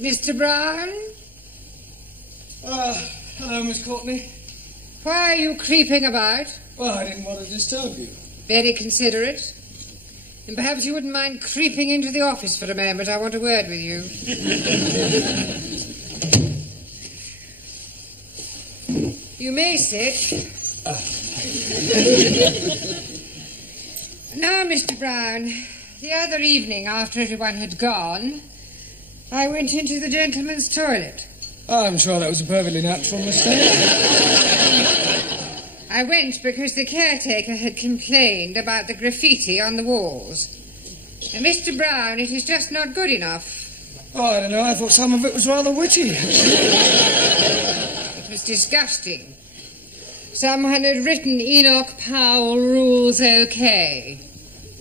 Mr. Brown? Hello, Miss Courtney. Why are you creeping about? Well, I didn't want to disturb you. Very considerate. And perhaps you wouldn't mind creeping into the office for a moment. I want a word with you. You may sit. Now, Mr. Brown, the other evening after everyone had gone, I went into the gentleman's toilet. I'm sure that was a perfectly natural mistake. I went because the caretaker had complained about the graffiti on the walls. And Mr. Brown, it is just not good enough. Oh, I don't know. I thought some of it was rather witty. It was disgusting. Someone had written Enoch Powell rules okay.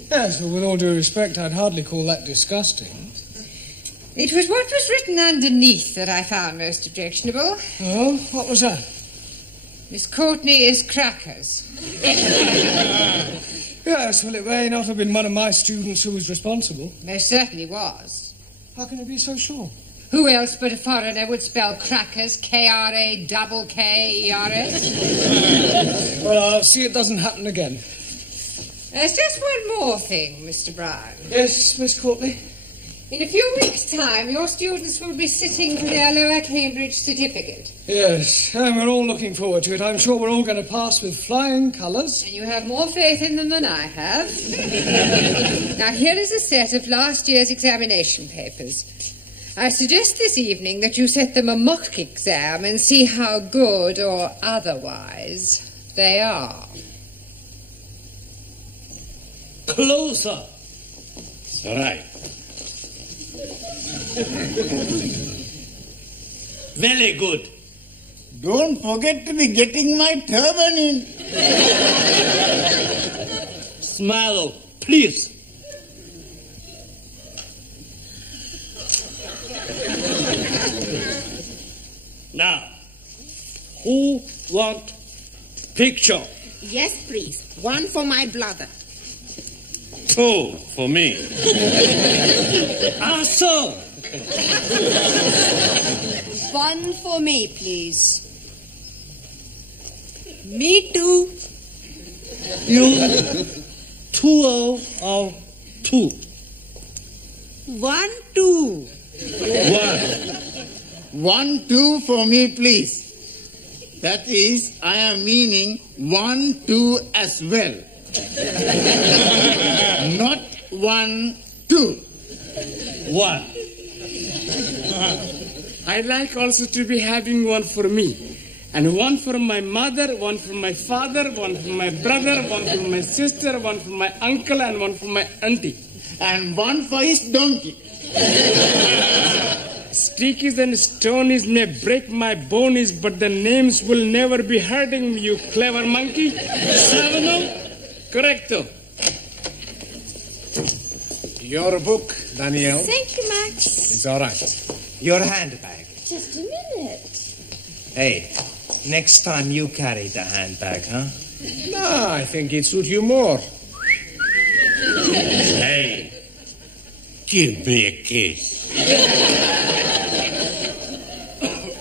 Yes, well, with all due respect, I'd hardly call that disgusting. It was what was written underneath that I found most objectionable. Oh, what was that? Miss Courtney is crackers. Yes, well, it may not have been one of my students who was responsible. There certainly was. How can you be so sure? Who else but a foreigner would spell crackers K-R-A-K-K-E-R-S? Well, I'll see it doesn't happen again. There's just one more thing, Mr. Brown. Yes, Miss Courtney? In a few weeks' time, your students will be sitting for their lower Cambridge certificate. Yes, and we're all looking forward to it. I'm sure we're all going to pass with flying colours. And you have more faith in them than I have. Now, here is a set of last year's examination papers. I suggest this evening that you set them a mock exam and see how good or otherwise they are. Closer. That's right. Very good. Don't forget to be getting my turban in. Smile, please. Now, who want picture? Yes, please. One for my brother. Two for me. So. One for me, please. Me too. You two or two? 1, 2. 1, 2 for me, please. That is, I am meaning 1, 2 as well. Not 1, 2. 1. I'd like also to be having one for me. And one for my mother, one for my father, one for my brother, one for my sister, one for my uncle, and one for my auntie. And one for his donkey. Stickies and stonies may break my bonies, but the names will never be hurting me, you clever monkey. Savano? Correcto. Your book, Danielle. Thank you, Max. It's all right. Your handbag. Just a minute. Hey, next time you carry the handbag, huh? No, I think it suits you more. Hey, give me a kiss.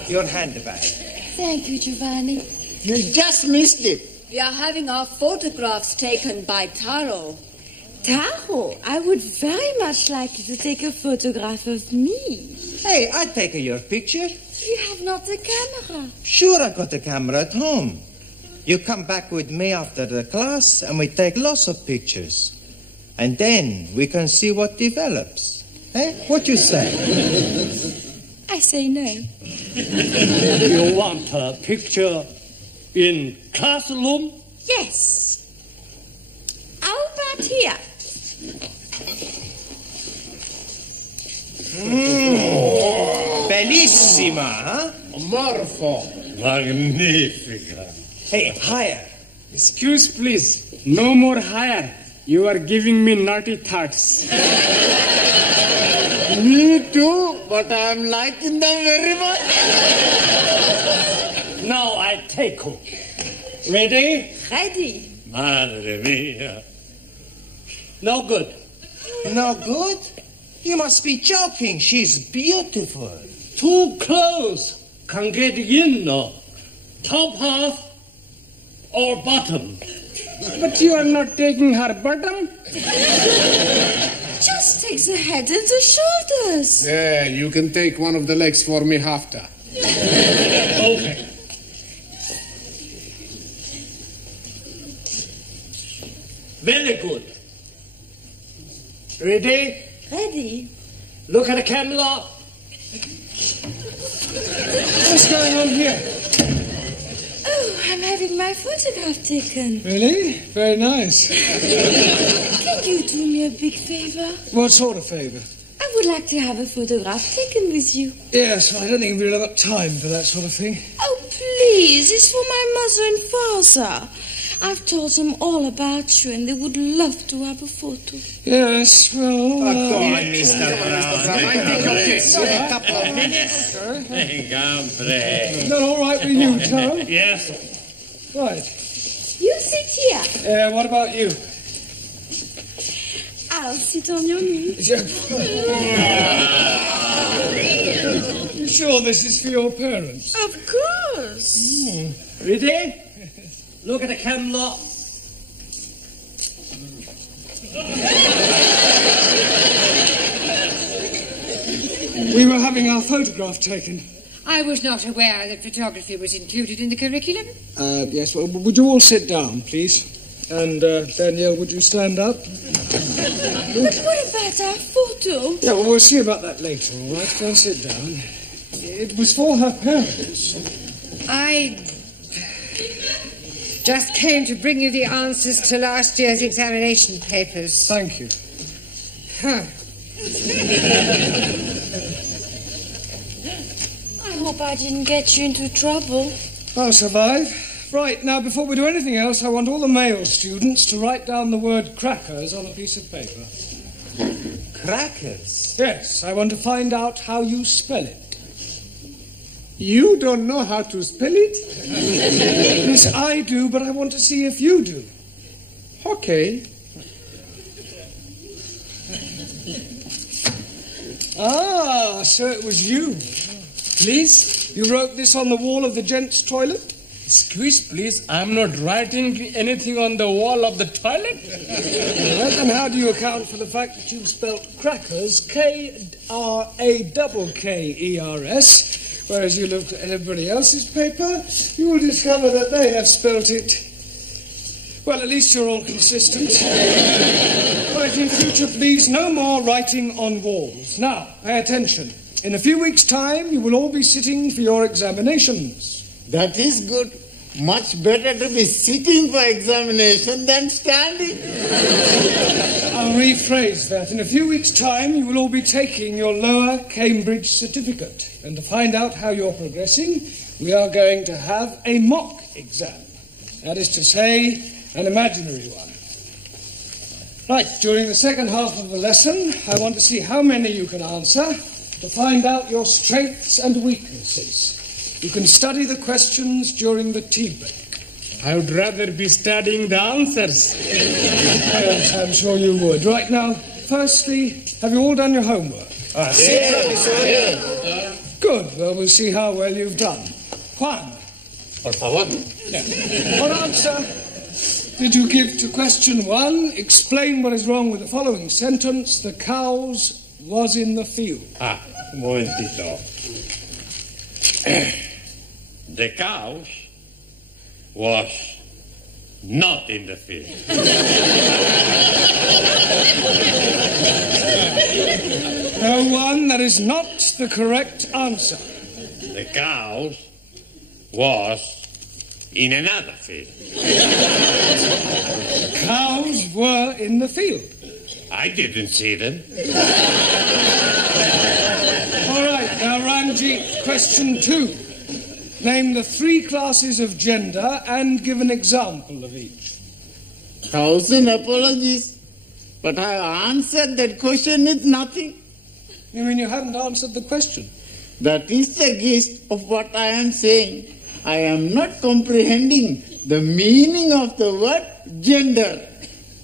Your handbag. Thank you, Giovanni. You just missed it. We are having our photographs taken by Taro. Taro, I would very much like you to take a photograph of me. Hey, I'd take your picture. You have not the camera. Sure, I got the camera at home. You come back with me after the class and we take lots of pictures. And then we can see what develops. Eh? What you say? I say no. You want a picture in classroom? Yes. How about here? Bellissima, huh? Morpho. Magnifica. Hey, higher. Excuse, please. No more higher. You are giving me naughty thoughts. Me too, but I'm liking them very much. Now I take her. Ready? Ready. Madre mia. No good. No good? You must be joking. She's beautiful. Too close. Can't get in, no. Top half or bottom? But you are not taking her bottom? Just take the head and the shoulders. Yeah, you can take one of the legs for me after. Okay. Very good. Ready? Ready. Look at the camera. What's going on here? Oh, I'm having my photograph taken. Really? Very nice. Can you do me a big favor? What sort of favour? I would like to have a photograph taken with you. Yes, I don't think we've really got time for that sort of thing. Oh, please. It's for my mother and father. I've told them all about you, and they would love to have a photo. Yes, well... Come on, Mr. Brown. I think okay. A couple of minutes. Compre. Not all right with you, Tom? Yes. Right. You sit here. What about you? I'll sit on your knee. You sure this is for your parents? Of course. Ready? Look at the camera. We were having our photograph taken. I was not aware that photography was included in the curriculum. Yes, well, would you all sit down, please? And, Danielle, would you stand up? But what about our photo? Yeah, well, we'll see about that later, all right? Don't sit down. It was for her parents. I just came to bring you the answers to last year's examination papers. Thank you. Huh. I hope I didn't get you into trouble. I'll survive. Right, now, before we do anything else, I want all the male students to write down the word crackers on a piece of paper. Crackers? Yes, I want to find out how you spell it. You don't know how to spell it? Yes, I do, but I want to see if you do. Okay. Ah, so it was you. Please? You wrote this on the wall of the gents' toilet? Excuse, please. I'm not writing anything on the wall of the toilet. Right, then how do you account for the fact that you've spelt crackers K-R-A-K-K-E-R-S, whereas you looked at everybody else's paper, you will discover that they have spelt it. Well, at least you're all consistent. Right, in future, please, no more writing on walls. Now, pay attention. In a few weeks' time, you will all be sitting for your examinations. That is good. Much better to be sitting for examination than standing. I'll rephrase that. In a few weeks' time, you will all be taking your lower Cambridge certificate. And to find out how you're progressing, we are going to have a mock exam. That is to say, an imaginary one. Right, during the second half of the lesson, I want to see how many you can answer to find out your strengths and weaknesses. You can study the questions during the tea break. I would rather be studying the answers. Yes, I'm sure you would. Right now, firstly, have you all done your homework? Good. Well, we'll see how well you've done. Juan. Por favor. What answer did you give to question 1? Explain what is wrong with the following sentence. The cows was in the field. Ah, un momentito. The cows was not in the field. No, one, that is not the correct answer. The cows was in another field. Cows were in the field. I didn't see them. Question 2. Name the 3 classes of gender and give an example of each. 1,000 apologies. But I have answered that question with nothing. You mean you haven't answered the question? That is the gist of what I am saying. I am not comprehending the meaning of the word gender.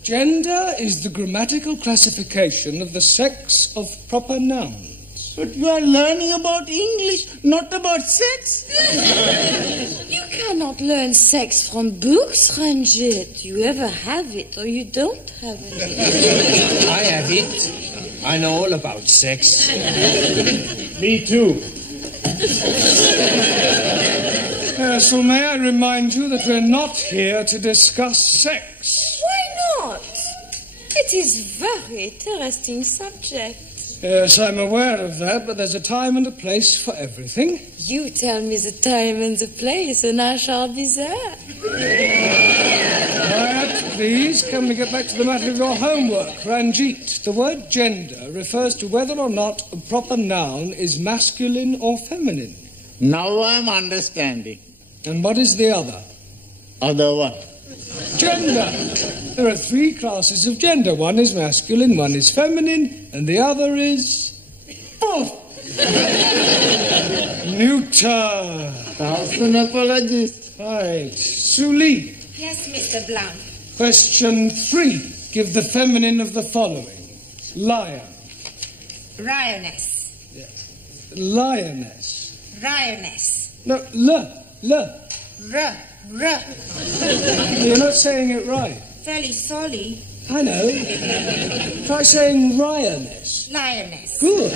Gender is the grammatical classification of the sex of proper nouns. But you are learning about English, not about sex. You cannot learn sex from books, Ranjeet. You either have it or you don't have it. I have it. I know all about sex. Me too. So may I remind you that we're not here to discuss sex. Why not? It is very interesting subject. Yes, I'm aware of that, but there's a time and a place for everything. You tell me the time and the place, and I shall be there. Quiet, please. Can we get back to the matter of your homework? Ranjeet, the word gender refers to whether or not a proper noun is masculine or feminine. Now I am understanding. And what is the other? Other what? Gender. There are 3 classes of gender. One is masculine, one is feminine, and the other is... Oh! neuter. 1,000 apologies. Right. Suli. Yes, Mr. Blunt. Question 3. Give the feminine of the following. Lion. Lioness. Lioness. Lioness. No, You're not saying it right. Fairly sorry. I know. Try saying lioness. Lioness. Good.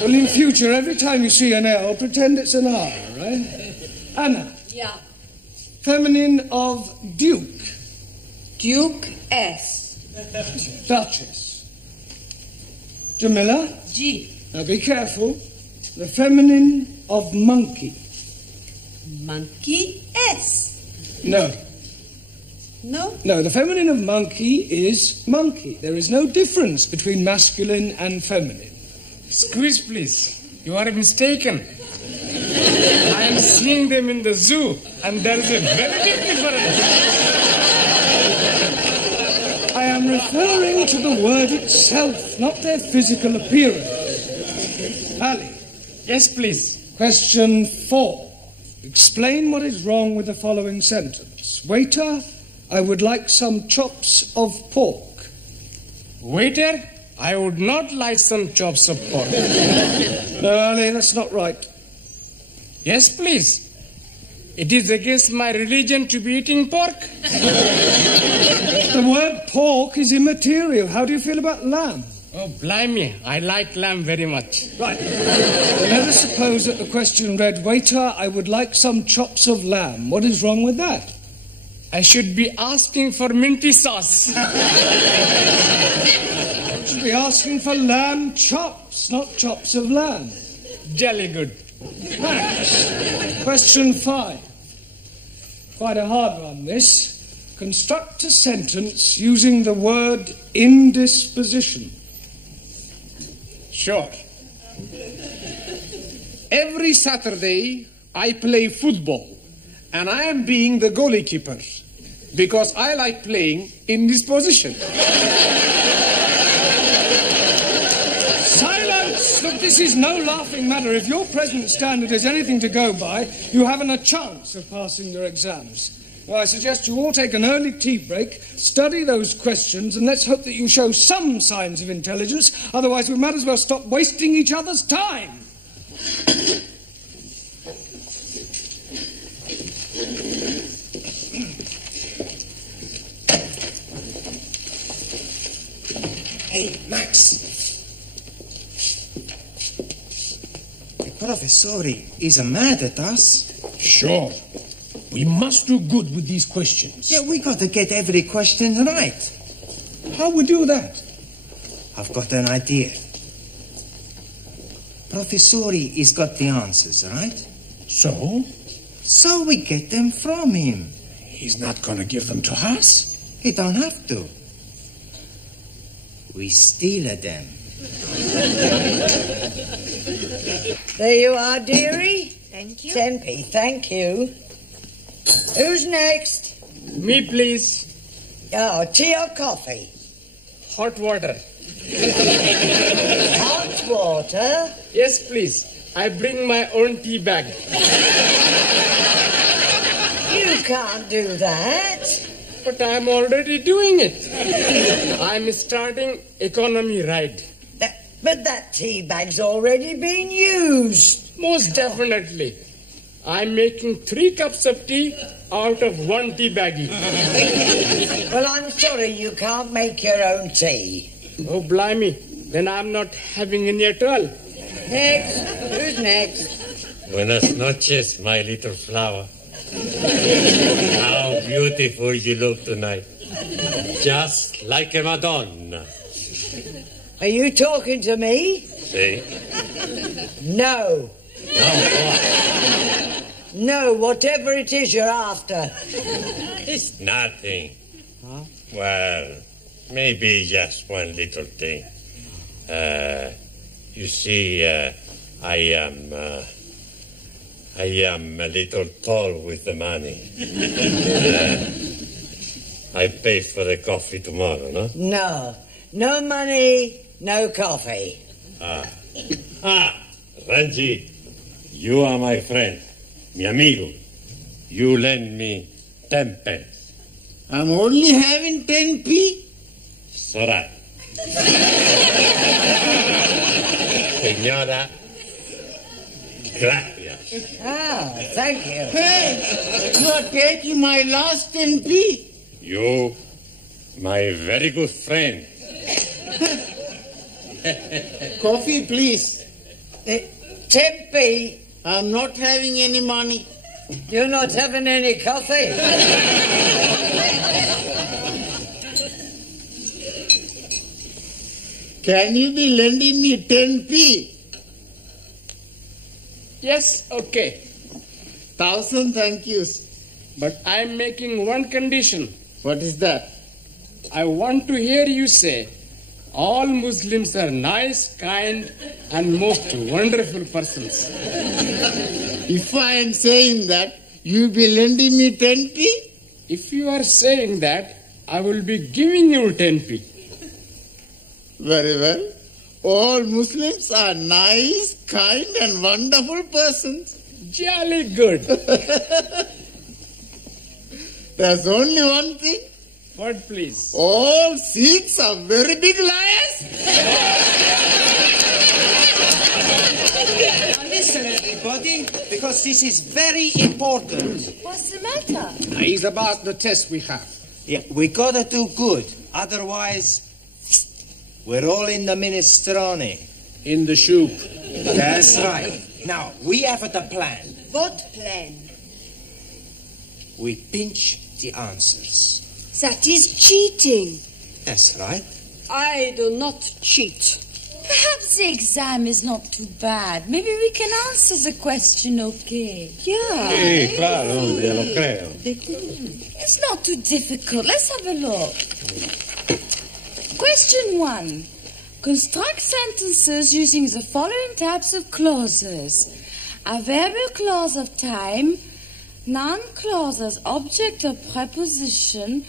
Well, in future, every time you see an L, pretend it's an R, right? Anna. Yeah. Feminine of duke. Duke S. Duchess. Jamila. G. Now be careful. The feminine of monkey. Monkey S. No. No? No, the feminine of monkey is monkey. There is no difference between masculine and feminine. Squeeze, please. You are mistaken. I am seeing them in the zoo, and there is a very big difference. I am referring to the word itself, not their physical appearance. Ali. Yes, please. Question 4. Explain what is wrong with the following sentence. Waiter, I would like some chops of pork. Waiter, I would not like some chops of pork. No, Ali, that's not right. Yes, please. It is against my religion to be eating pork. The word pork is immaterial. How do you feel about lamb? Oh, blimey, I like lamb very much. Right. Let us suppose that the question read, Waiter, I would like some chops of lamb. What is wrong with that? I should be asking for minty sauce. You should be asking for lamb chops, not chops of lamb. Jolly good. Max. Question 5. Quite a hard one, this. Construct a sentence using the word indisposition. Sure. Every Saturday, I play football, and I am being the goalkeeper because I like playing in this position. Silence! Look, this is no laughing matter. If your present standard is anything to go by, you haven't a chance of passing your exams. Well, I suggest you all take an early tea break, study those questions, and let's hope that you show some signs of intelligence. Otherwise, we might as well stop wasting each other's time. Hey, Max. The professor is mad at us. Sure. We must do good with these questions. Yeah, we got to get every question right. How we do that? I've got an idea. Professori has got the answers, right? So? So we get them from him. He's not going to give them to us. He don't have to. We steal them. There you are, dearie. Thank you. 10p, thank you. Who's next? Me, please. Oh, tea or coffee? Hot water. Hot water? Yes, please. I bring my own tea bag. You can't do that. But I'm already doing it. I'm starting economy ride. But that tea bag's already been used. Most definitely. I'm making 3 cups of tea out of 1 tea baggie. Well, I'm sorry you can't make your own tea. Oh, blimey. Then I'm not having any at all. Next. Who's next? Buenas noches, my little flower. How beautiful you look tonight. Just like a Madonna. Are you talking to me? See? No. No. No, whatever it is you're after. It's nothing. Huh? Well, maybe just one little thing. You see, I am a little tall with the money. I pay for the coffee tomorrow, no? No. No money, no coffee. Ranjeet, you are my friend, mi amigo. You lend me 10 pence. I'm only having 10p. Sora. Señora, gracias. Thank you. Hey, you are taking my last 10p. You, my very good friend. Coffee, please. 10p. I'm not having any money. You're not having any coffee? Can you be lending me 10p? Yes, okay. 1,000 thank yous. But I'm making one condition. What is that? I want to hear you say, all Muslims are nice, kind, and most wonderful persons. If I am saying that, you be lending me 10p? If you are saying that, I will be giving you 10p. Very well. All Muslims are nice, kind, and wonderful persons. Jolly good. There's only one thing. What, please? All Sikhs are very big liars. Now listen, everybody, because this is very important. What's the matter? He's about the test we have. Yeah, we gotta do good. Otherwise, we're all in the minestrone. In the soup. That's right. Now, we have the plan. What plan? We pinch the answers. That is cheating. That's right. I do not cheat. Perhaps the exam is not too bad. Maybe we can answer the question okay. Yeah. Sí, claro, yo lo creo. It's not too difficult. Let's have a look. Question 1. Construct sentences using the following types of clauses. A verbal clause of time, noun clause as object or preposition,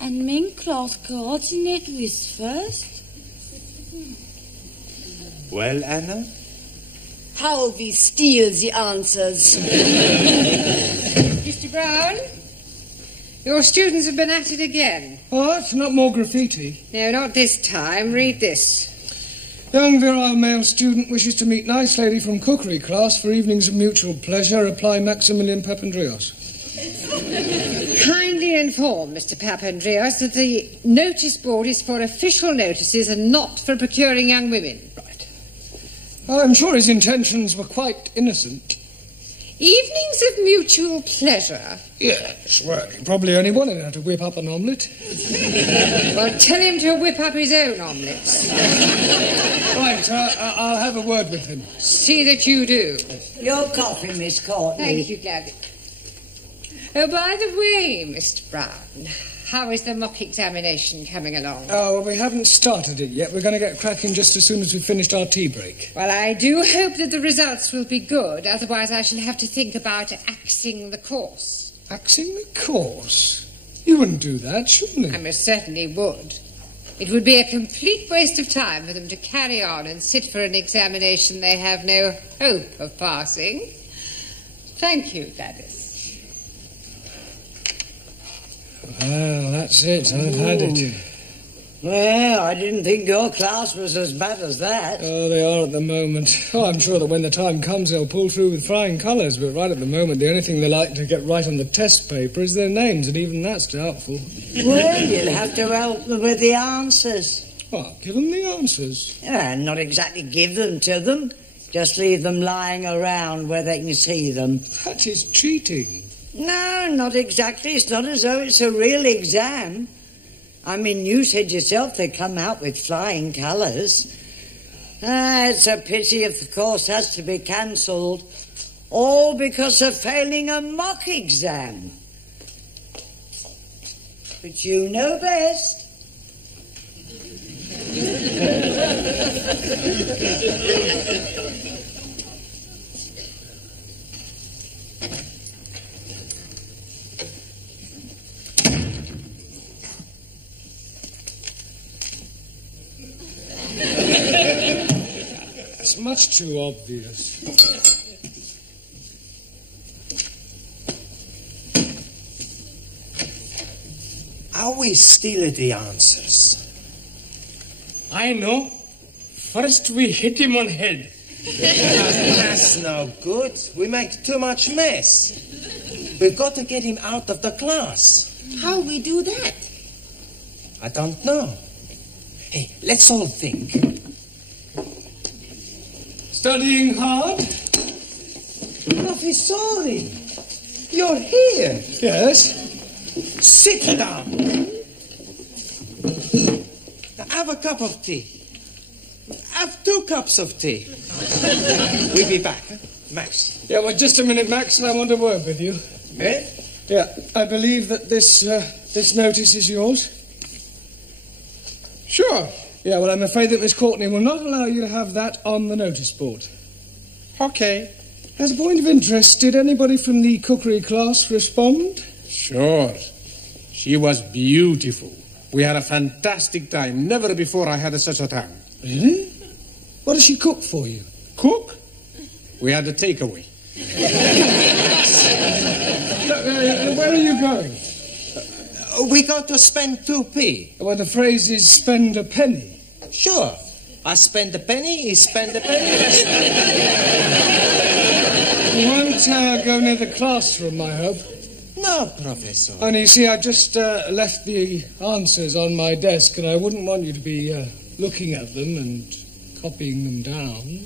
and main clause coordinate with first. Well, Anna? How we steal the answers. Mr. Brown, your students have been at it again. What? Not more graffiti? No, not this time. Read this. Young virile male student wishes to meet nice lady from cookery class for evenings of mutual pleasure. Apply Maximilian Papandreou. Kindly inform Mr. Papandreou that the notice board is for official notices and not for procuring young women. Right. I'm sure his intentions were quite innocent. Evenings of mutual pleasure? Yes, well, he probably only wanted her to whip up an omelette. Well, tell him to whip up his own omelettes. Right, I'll have a word with him. See that you do. Your coffee, Miss Courtney. Thank you, Gladys. Oh, by the way, Mr. Brown, how is the mock examination coming along? Oh, well, we haven't started it yet. We're going to get cracking just as soon as we've finished our tea break. Well, I do hope that the results will be good. Otherwise, I shall have to think about axing the course. Axing the course? You wouldn't do that, surely? I most certainly would. It would be a complete waste of time for them to carry on and sit for an examination they have no hope of passing. Thank you, Gladys. Well, that's it. I've had it. Well, I didn't think your class was as bad as that. Oh, they are at the moment. Oh, I'm sure that when the time comes, they'll pull through with flying colours. But right at the moment, the only thing they like to get right on the test paper is their names, and even that's doubtful. Well, you'll have to help them with the answers. What, give them the answers? Yeah, not exactly give them to them. Just leave them lying around where they can see them. That is cheating. No, not exactly. It's not as though it's a real exam. I mean, you said yourself they come out with flying colours. It's a pity if the course has to be cancelled, all because of failing a mock exam. But you know best. It's much too obvious. Are we still at the answers? I know. First we hit him on head. That's no good. We make too much mess. We've got to get him out of the class. How we do that? I don't know. Hey, let's all think. Studying hard? Professore, you're here. Yes? Sit down. Have a cup of tea. Have 2 cups of tea. We'll be back, huh? Max. Yeah, well, just a minute, Max, and I want to work with you. Eh? Yeah, I believe that this notice is yours. Sure. Yeah, well, I'm afraid that Miss Courtney will not allow you to have that on the notice board. Okay. As a point of interest, did anybody from the cookery class respond? Sure. She was beautiful. We had a fantastic time. Never before I had such a time. Really? What does she cook for you? Cook? We had a takeaway. Where are you going? We got to spend 2p. Well, the phrase is spend a penny. Sure. I spend a penny, he spend a penny. You won't go near the classroom, I hope. No, Professor. Only, you see, I just left the answers on my desk, and I wouldn't want you to be looking at them and copying them down.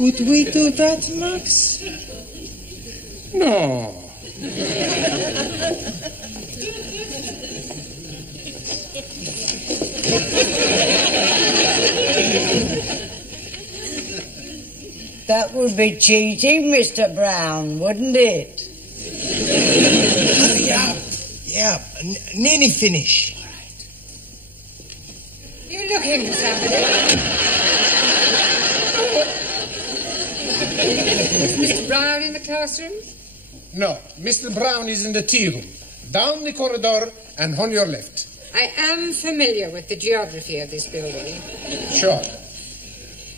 Would we do that, Max? No. That would be cheating, Mr. Brown, wouldn't it? Yeah. Nearly finish. You looking for somebody? Is Mr. Brown in the classroom? No. Mr. Brown is in the tea room. Down the corridor and on your left. I am familiar with the geography of this building. Sure.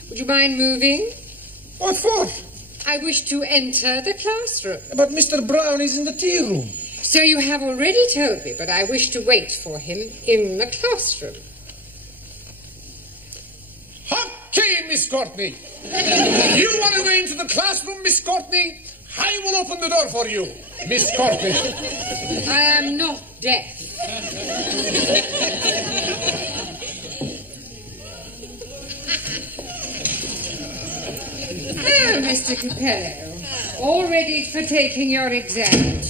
Would you mind moving? What for? I wish to enter the classroom. But Mr. Brown is in the tea room. So you have already told me, but I wish to wait for him in the classroom. Okay, Miss Courtney. You want to go into the classroom, Miss Courtney? I will open the door for you, Miss Courtney. I am not deaf. Oh, Mr. Capello, all ready for taking your exam?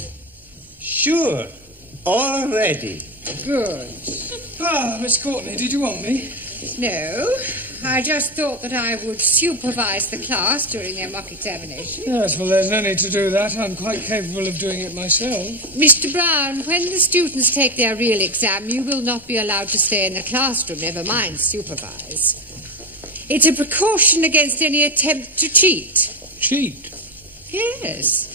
Sure. Already. Good. Ah, Miss Courtney, did you want me? No, I I just thought that I would supervise the class during their mock examination. Yes, well, there's no need to do that. I'm quite capable of doing it myself. Mr. Brown, when the students take their real exam, you will not be allowed to stay in the classroom, never mind supervise. It's a precaution against any attempt to cheat. Cheat? Yes.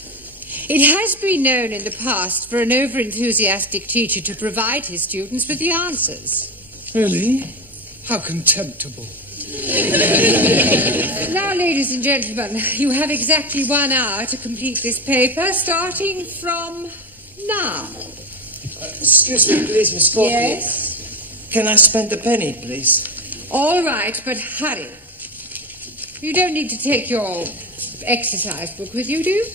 It has been known in the past for an over-enthusiastic teacher to provide his students with the answers. Really? How contemptible. Now, ladies and gentlemen, you have exactly 1 hour to complete this paper, starting from now. Excuse me, please, Miss Courtney. Yes? Can I spend a penny, please? All right, but hurry. You don't need to take your exercise book with you, do you?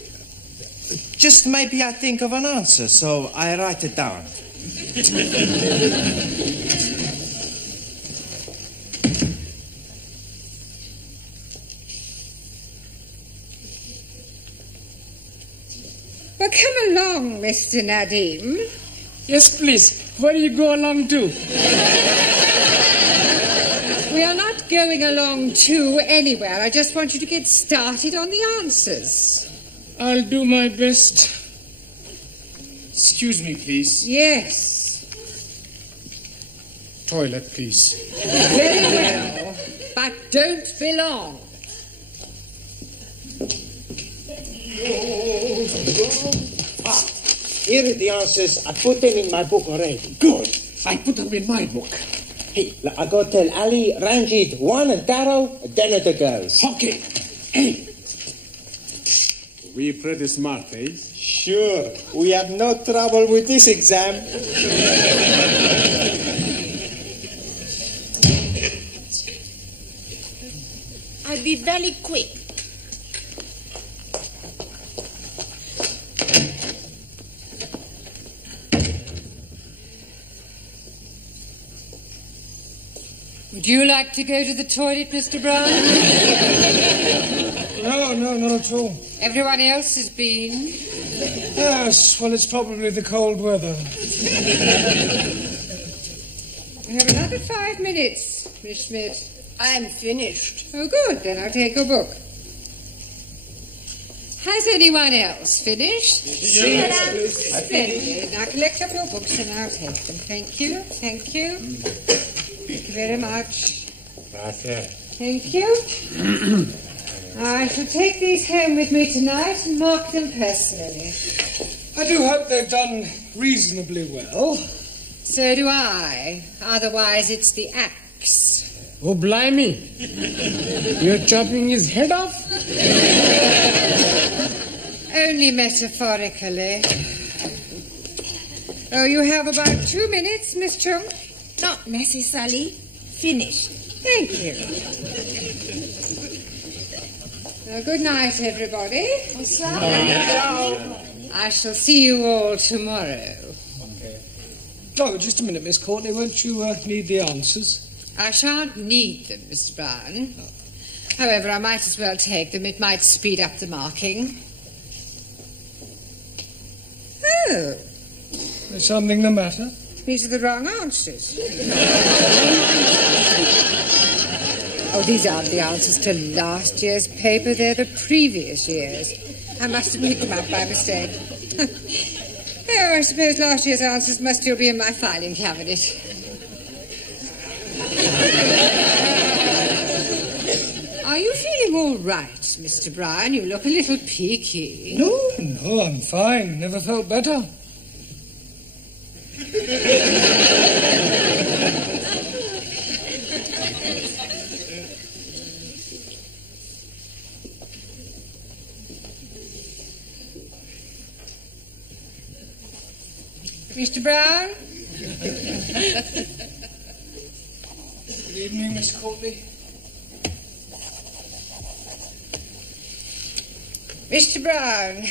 Just maybe I think of an answer, so I write it down. Well, come along, Mr. Nadeem. Yes, please. Where do you go along to? We are not going along to anywhere. I just want you to get started on the answers. I'll do my best. Excuse me, please. Yes. Toilet, please. Very well. But don't be long. Here are the answers. I put them in my book already. Good. I put them in my book. Hey, I go tell Ali, Ranjeet, Juan and Taro, then at the girls. Okay. Hey. We pretty smart, eh? Sure. We have no trouble with this exam. I'll be very quick. Would you like to go to the toilet, Mr. Brown? No, not at all. Everyone else has been. Yes, well, it's probably the cold weather. We have another 5 minutes, Miss Schmidt. I am finished. Oh, good. Then I'll take your book. Has anyone else finished? Yes, Splendid. Now collect up your books and I'll take them. Thank you. Thank you. Thank you very much. Gracias. Thank you. I shall take these home with me tonight and mark them personally. I do hope they've done reasonably well. So do I. Otherwise, it's the axe. Oh, blimey. You're chopping his head off? Only metaphorically. Oh, you have about 2 minutes, Miss Chung. Not necessarily. Finish. Thank you. Well, good night, everybody. I shall see you all tomorrow. Oh, just a minute, Miss Courtney. Won't you need the answers? I shan't need them, Mr. Brown. However, I might as well take them. It might speed up the marking. Oh. Is something the matter? These are the wrong answers. Oh, these aren't the answers to last year's paper. They're the previous year's. I must have picked them up by mistake. Oh, I suppose last year's answers must still be in my filing cabinet. Are you feeling all right, Mr. Brown? You look a little peaky. No, I'm fine. Never felt better. Mr. Brown? Good evening, Miss Courtney. Mr. Brown,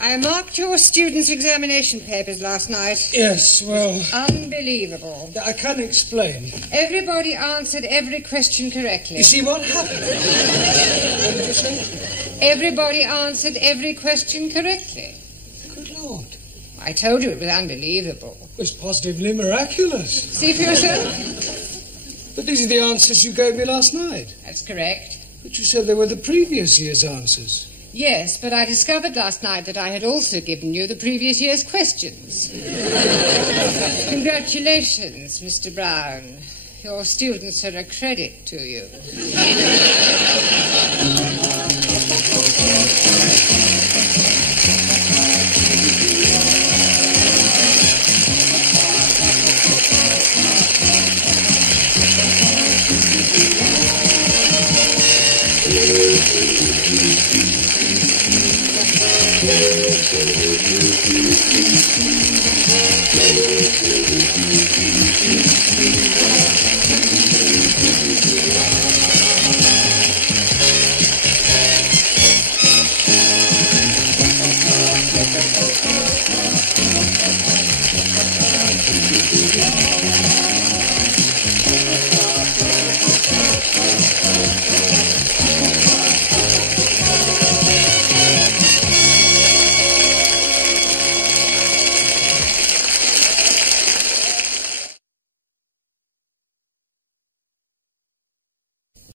I marked your students' examination papers last night. Yes, well... Unbelievable. I can explain. Everybody answered every question correctly. You see what happened? What did you say? Everybody answered every question correctly. Good Lord. I told you it was unbelievable. It was positively miraculous. See for yourself? But these are the answers you gave me last night. That's correct. But you said they were the previous year's answers. Yes, but I discovered last night that I had also given you the previous year's questions. Congratulations, Mr. Brown. Your students are a credit to you.